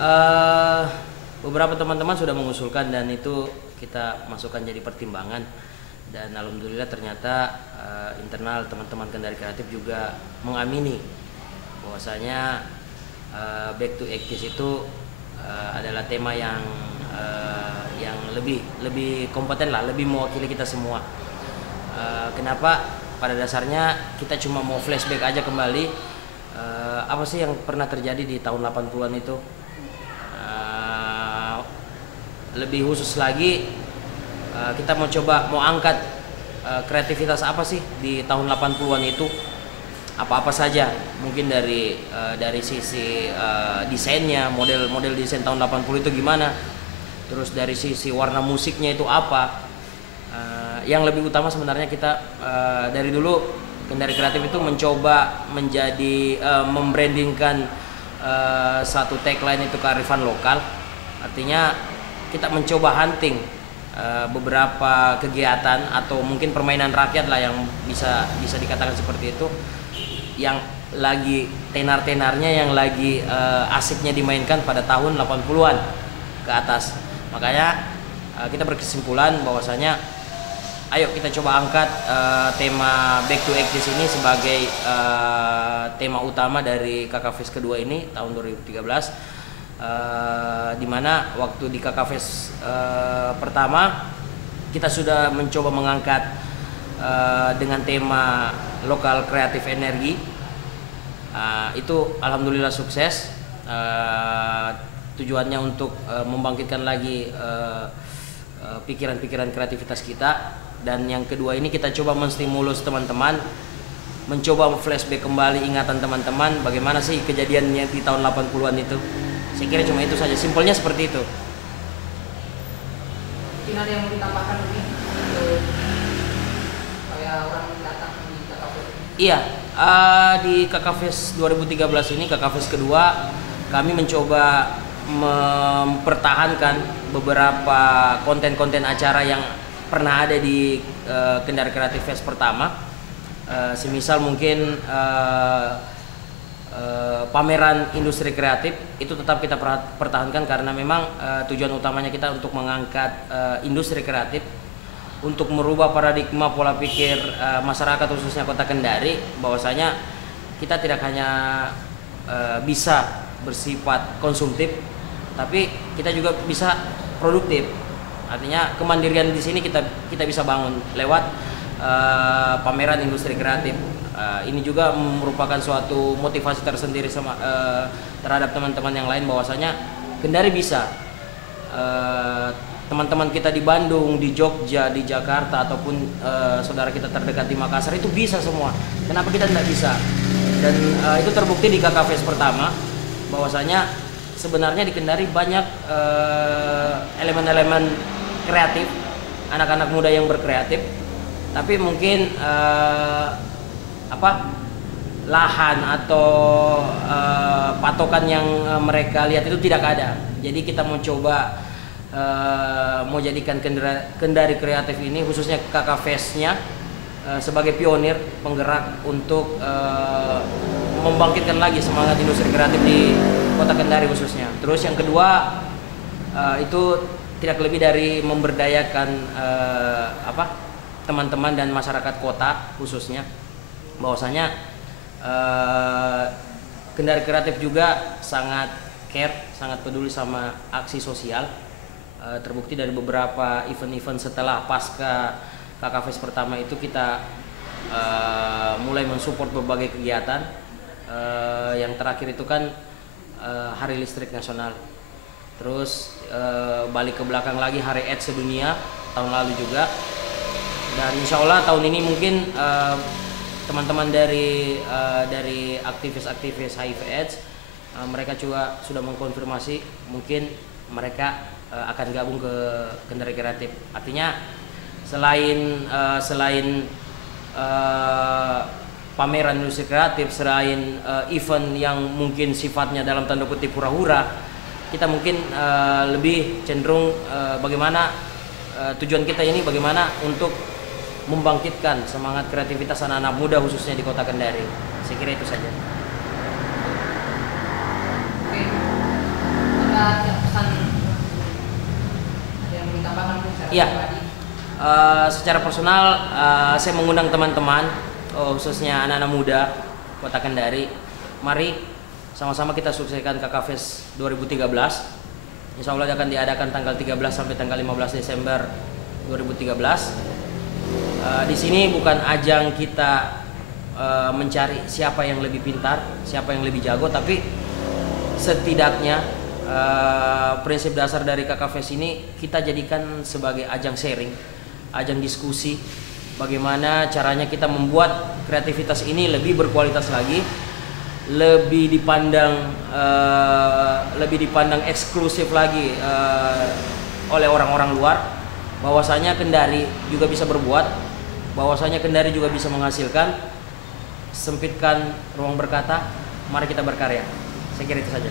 Eh, Beberapa teman-teman sudah mengusulkan dan itu kita masukkan jadi pertimbangan, dan alhamdulillah ternyata internal teman-teman Kendari Kreatif juga mengamini bahwasanya Back to 80s itu adalah tema yang lebih kompeten lah, lebih mewakili kita semua. Kenapa? Pada dasarnya kita cuma mau flashback aja kembali apa sih yang pernah terjadi di tahun 80-an itu. Lebih khusus lagi kita mau angkat kreativitas apa sih di tahun 80-an itu, apa-apa saja, mungkin dari sisi desainnya, model desain tahun 80 itu gimana, terus dari sisi warna musiknya itu apa. Yang lebih utama sebenarnya kita dari dulu Kendari Kreatif itu mencoba menjadi membrandingkan satu tagline itu kearifan lokal. Artinya kita mencoba hunting beberapa kegiatan atau mungkin permainan rakyat lah yang bisa dikatakan seperti itu, yang lagi tenar-tenarnya, yang lagi asiknya dimainkan pada tahun 80-an ke atas. Makanya kita berkesimpulan bahwasanya ayo kita coba angkat tema Back to 80s ini sebagai tema utama dari KK Fest kedua ini tahun 2013. Dimana waktu di KK Fest pertama kita sudah mencoba mengangkat dengan tema lokal kreatif energi. Itu alhamdulillah sukses. Tujuannya untuk membangkitkan lagi pikiran-pikiran kreativitas kita. Dan yang kedua ini kita coba menstimulus teman-teman, mencoba flashback kembali ingatan teman-teman bagaimana sih kejadiannya di tahun 80-an itu. Saya kira cuma itu saja, simpelnya seperti itu. Mungkin ada yang mau ditambahkan mungkin supaya orang datang di KK Fest? Iya, di KK Fest 2013 ini, KK Fest kedua, kami mencoba mempertahankan beberapa konten-konten acara yang pernah ada di Kendari Kreatif Fest pertama. Semisal mungkin pameran industri kreatif itu tetap kita pertahankan karena memang tujuan utamanya kita untuk mengangkat industri kreatif, untuk merubah paradigma pola pikir masyarakat khususnya Kota Kendari, bahwasanya kita tidak hanya bisa bersifat konsumtif, tapi kita juga bisa produktif. Artinya kemandirian di sini kita bisa bangun lewat pameran industri kreatif. Ini juga merupakan suatu motivasi tersendiri terhadap teman-teman yang lain, bahwasanya Kendari bisa. Teman-teman kita di Bandung, di Jogja, di Jakarta, ataupun saudara kita terdekat di Makassar itu bisa semua. Kenapa kita tidak bisa? Dan itu terbukti di KK Fest pertama, bahwasanya sebenarnya di Kendari banyak elemen-elemen kreatif, anak-anak muda yang berkreatif, tapi mungkin lahan atau patokan yang mereka lihat itu tidak ada. Jadi kita mau coba mau jadikan Kendari Kreatif ini, khususnya KK Fest-nya, sebagai pionir penggerak untuk membangkitkan lagi semangat industri kreatif di Kota Kendari khususnya. Terus yang kedua itu tidak lebih dari memberdayakan teman-teman dan masyarakat kota khususnya, bahwasanya Kendari Kreatif juga sangat care, sangat peduli sama aksi sosial. Terbukti dari beberapa event-event setelah pasca KK Fest pertama itu kita mulai mensupport berbagai kegiatan. Yang terakhir itu kan Hari Listrik Nasional. Terus balik ke belakang lagi Hari AIDS sedunia tahun lalu juga. Dan insya Allah tahun ini mungkin teman-teman dari aktivis-aktivis HIV/AIDS mereka juga sudah mengkonfirmasi mungkin mereka akan gabung ke Kendari Kreatif. Artinya selain pameran industri kreatif, selain event yang mungkin sifatnya dalam tanda kutip hura-hura, kita mungkin lebih cenderung bagaimana tujuan kita ini, bagaimana untuk membangkitkan semangat kreativitas anak-anak muda khususnya di Kota Kendari. Saya kira itu saja. Oke. Ada Iya. pribadi? Secara personal saya mengundang teman-teman, khususnya anak-anak muda Kota Kendari. Mari sama-sama kita sukseskan KK Fest 2013. Insya Allah akan diadakan tanggal 13 sampai tanggal 15 Desember 2013. Di sini bukan ajang kita mencari siapa yang lebih pintar, siapa yang lebih jago, tapi setidaknya prinsip dasar dari KK Fest ini kita jadikan sebagai ajang sharing, ajang diskusi, bagaimana caranya kita membuat kreativitas ini lebih berkualitas lagi, lebih dipandang eksklusif lagi oleh orang-orang luar, bahwasanya Kendari juga bisa berbuat, bahwasanya Kendari juga bisa menghasilkan. Sempitkan ruang berkata, mari kita berkarya. Saya kira itu saja.